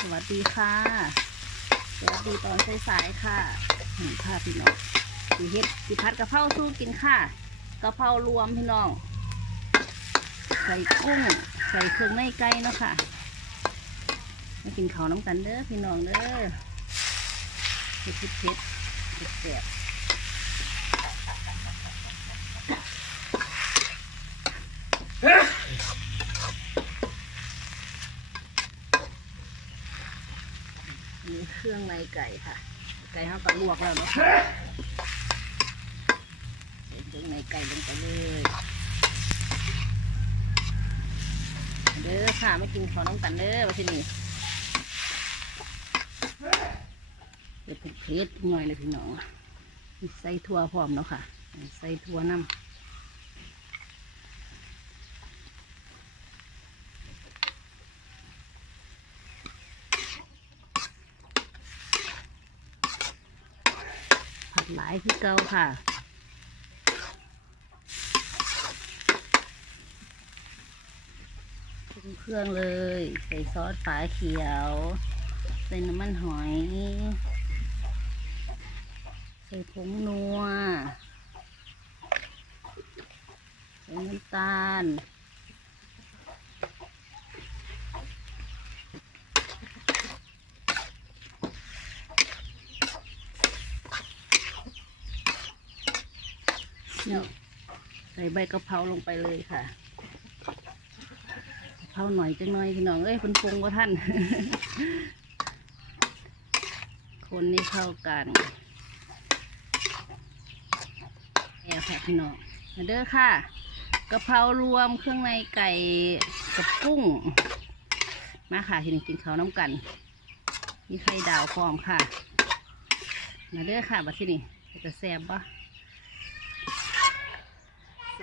สวัสดีค่ะ สวัสดีตอนสายๆค่ะนี่ค่ะพี่น้องสีเฮ็ดสีผัดกะเพราสู้กินค่ะกะเพรารวมพี่น้อง ใส่กุ้ง ใส่เครื่องในไก่เนาะค่ะมากินข้าวน้ำกันเด้อพี่น้องเด้อเผ็ดเผ็ดเผ็ดเผ็ดแสบอันนี่ เครื่องในไก่ค่ะ ไก่เขาก็ลวกแล้วเนาะใส่เครื่องในไก่ลงไปเลยเด้อค่ะไม่กินขอน้ำกันเด้อว่าที่นี่เผ็ดเผ็ดหน่อยเลยพี่น้องใส่ถั่วพร้อมเนาะค่ะ ใส่ถั่วน้ำผัดหลายคือเก่าค่ะปรุงเครื่องเลย ใส่ซอสฝาเขียว ใส่น้ำมันหอย ใส่ผงนัว ใส่น้ำตาล ใส่ใบกะเพราลงไปเลยค่ะกะเท่าหน่อยจังหน่อยพี่น้องเอ้ยเพิ่นปรุงว่าท่าน คนนี่เข้ากันแอบค่ะพี่น้องมาเด้อค่ะกะเพรารวมเครื่องในไก่กับกุ้ง มาค่ะทีนี้กินข้าวน้ำกัน มีไข่ดาวพร้อมค่ะ มาเด้อค่ะบัดที่นี่จะแซ่บปะ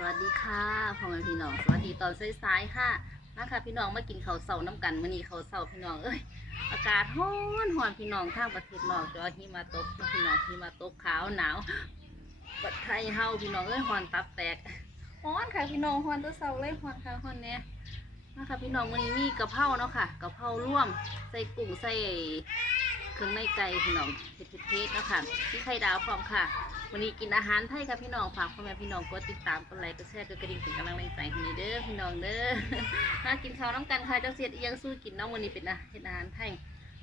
วัสดีค่ะพ่อแม่พี่น้อง สวัสดีตอนสายๆค่ะมาค่ะ พี่น้องมากินข้าวเสาน้ำกันมื้อนี้ข้าวเสาพี่น้องเอ้ยอากาศร้อนร้อนพี่น้องทางประเทศนอกจอหิมะตกพี่น้องหิมะตกขาวหนาวประเทศไทยเฮาพี่น้องเอ้ยร้อนตับแตกร้อนค่ะพี่น้องร้อนตัวเสาเลยร้อนค่ะร้อนแน่มาค่ะพี่น้องมื้อนี้มีกะเพราเนาะค่ะกะเพราร่วมใส่กุ้งใส่ เครื่องในไก่พี่น้องเผ็ดๆๆเนะค่ะมีไข่ดาวพร้อมค่ะ วันนี้กินอาหารไทยค่ะพี่น้องฝากพ่อแม่พี่น้องกดติดตามกดไลค์กดแชร์กดกระดิ่งเป็นกำลังใจให้นี่เด้อพี่น้องเด้อมากินข้าวน้ำกันค่ะเจ้าเสียดอียังสู้กินน้องวันนี้เป็นอาเฮ็ดอาหารไทย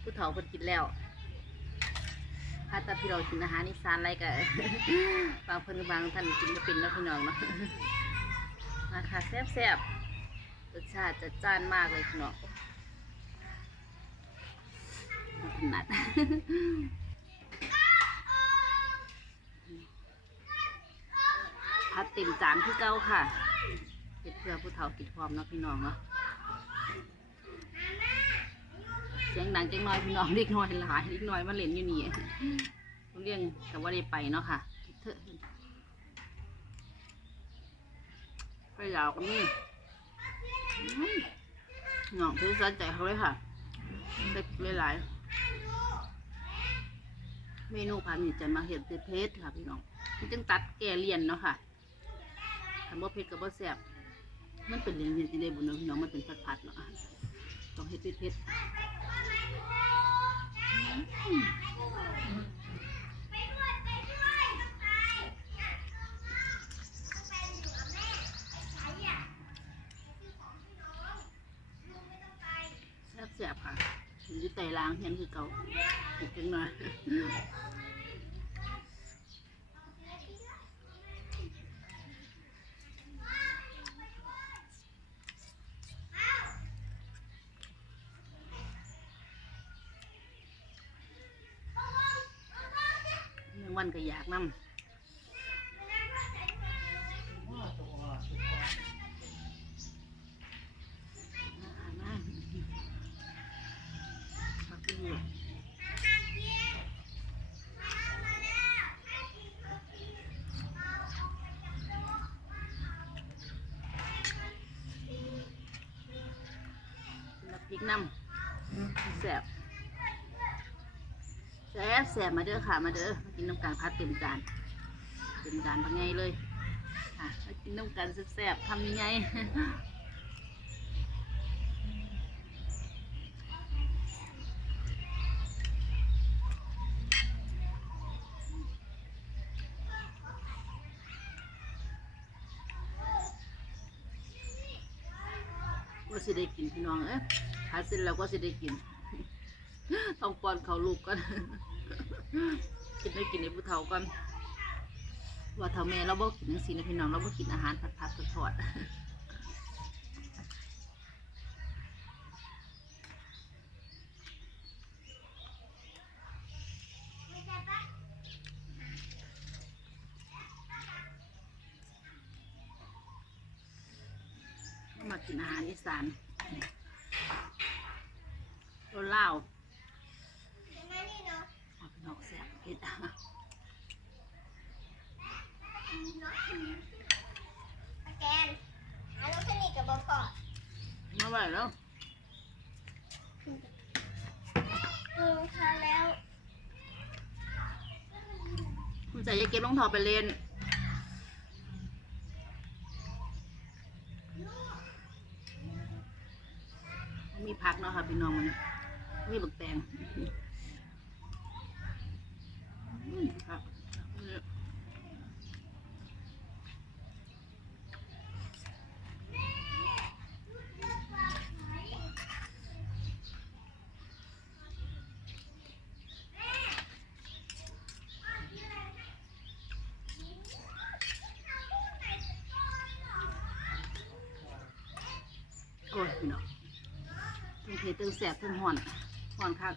ผู้เฒ่าเพิ่นกินแล้วพาแต่พี่น้องกินอาหารอีสานอะไรก็บางเพิ่นบางท่านกินไม่เป็นเนาะพี่น้องเนาะมาค่ะแซ่บๆรสชาติจัดจ้านมากเลยพี่น้อง ถนัดพัดเต็มจานที่เก้าค่ะเฮ็ดเพื่อผู้เฒ่ากินพร้อมเนาะพี่น้องเนาะเสียงดังจังน้อยพี่น้องเล็กน้อยหลายเล็กน้อยมาเล่นอยู่นี่ต้องเลี้ยงแต่ว่าได้ไปเนาะค่ะเถอะไปยาวกันนี่อื้อน้องเพื่อสนใจเขาเลยค่ะเล็กหลาย เมนูพันนี่จะมาเห็นเพชรค่ะพี่น้องมันจึงตัดแก่เลียนเนาะค่ะคำว่าเผ็ดกับว่าแซ่บมันเป็นเลียนเลียนจะได้บุญเนาะพี่น้องมันเป็นผัดผัดๆเนาะต้องเฮ็ดเผ็ดเผ็ดอืมแซ่บแซ่บๆค่ะอยู่ไต่ล้างเห็นคือเก่า จังหน่อยเมื่อวันก็อยากนำมาปักอยู่ น้ำแสบแสบแสบมาเด้อค่ะมาเด้อกินน้ำกลางพัดเต็มจานเต็มจานเป็นไงเลยค่ะกินน้ำกันแสบๆทำยังไง ก็สิได้กินพี่น้องเอ้ยหาเสร็จแล้วก็สิได้กิน ต้องป้อนเขาลูกก่อนกินได้กินในผู้เฒ่าก่อนว่าเฒ่าแม่เราบ่กินจังซี่นะพี่น้องเราบ่กินอาหารผัดผัดทอดมากินอาหารอีสาน โรล่าวเอาพี่น้องแซ่บเผ็ดแกนหาลูกสนิทกับบพอมาไหวแล้วอืมทานแล้วคุณใจจะเก็บรองเท้าไปเล่นมีพักเนาะค่ะพี่น้องมัน มีบักแตงครับโอ้ยพี่น้องตึงเทตึงแสบตึงห่อน อนคัก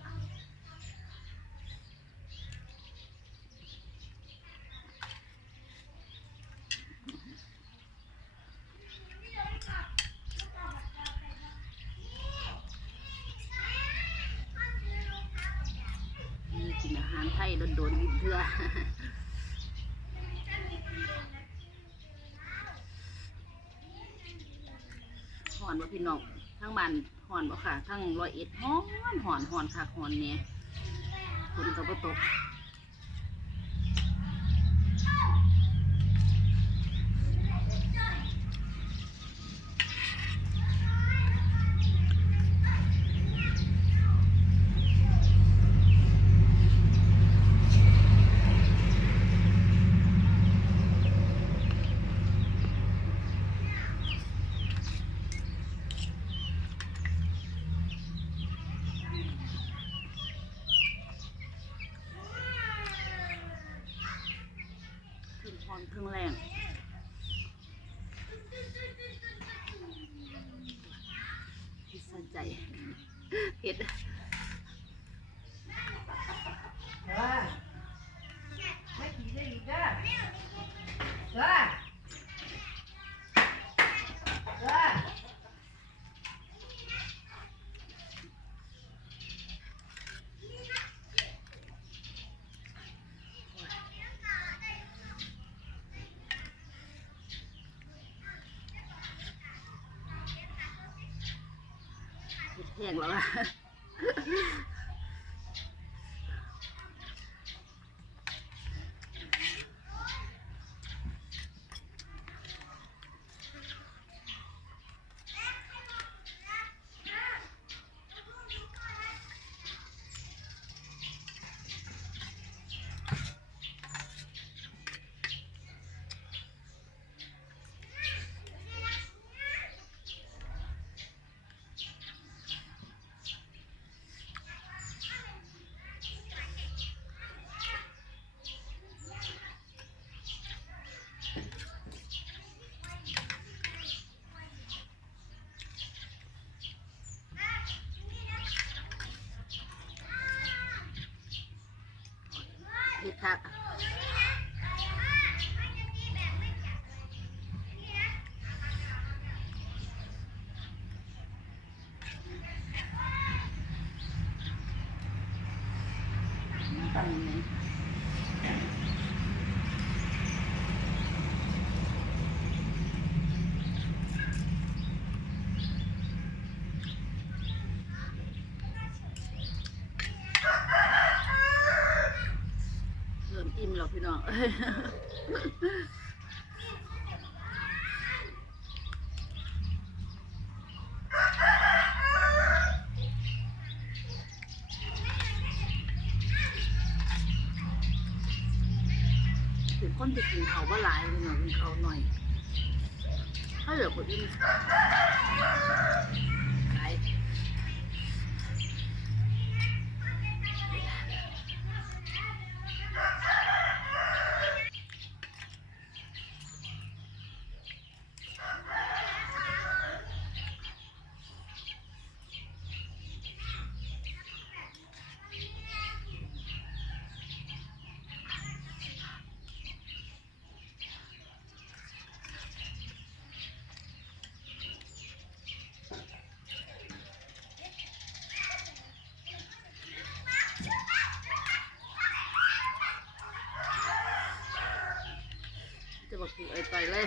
นี่กินอาหารไทยโดนๆกินเถื่อหอนว่าพี่น้องทั้งบ้าน หอนบ่ค่ะทั้งร้อยเอ็ดหอนหอนหอนค่ะหอนเนี่ยฝนก็บ่ตกขึ้นหอนเครื่องแรงพิสน ใจเผ็ด แห้งแล้วล่ะ เผ็ดคัก ตั้งยังไงเริ่มอิ่มแล้วพี่น้อง คนที่กินเขาว่าหลายหน่อยกินเขาหน่อยถ้าเหลือคนอื่นหลาย จะบอกกู ไอ้ต่อยเลย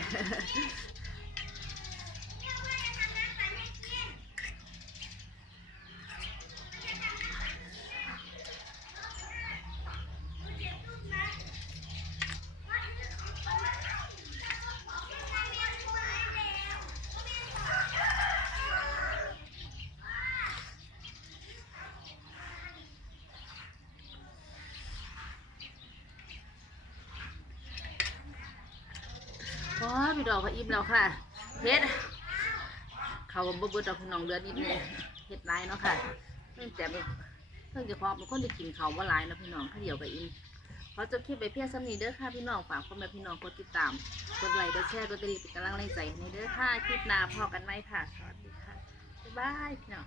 พี่ดอกพระอิ่มแล้วค่ะเฮ็ดเขาบ่เบิดดอกพี่น้องเดือนนิดนึงเฮ็ดหลายเนาะค่ะเพิ่งแต่เพิ่งจะพอเป็นคนที่กินเขาว่าหลายนะพี่น้องข้าเดียวกับอิ่มขอจบคลิปไปเพียงสำนีเด้อค่ะพี่น้องฝากคนแม่พี่น้องกดติดตามกดไลค์กดแชร์กดกระดิ่งเป็นกำลังแรงใจให้เด้อค่ะคลิปหน้าพอกันไหมค่ะสวัสดีค่ะบ๊ายบายพี่น้อง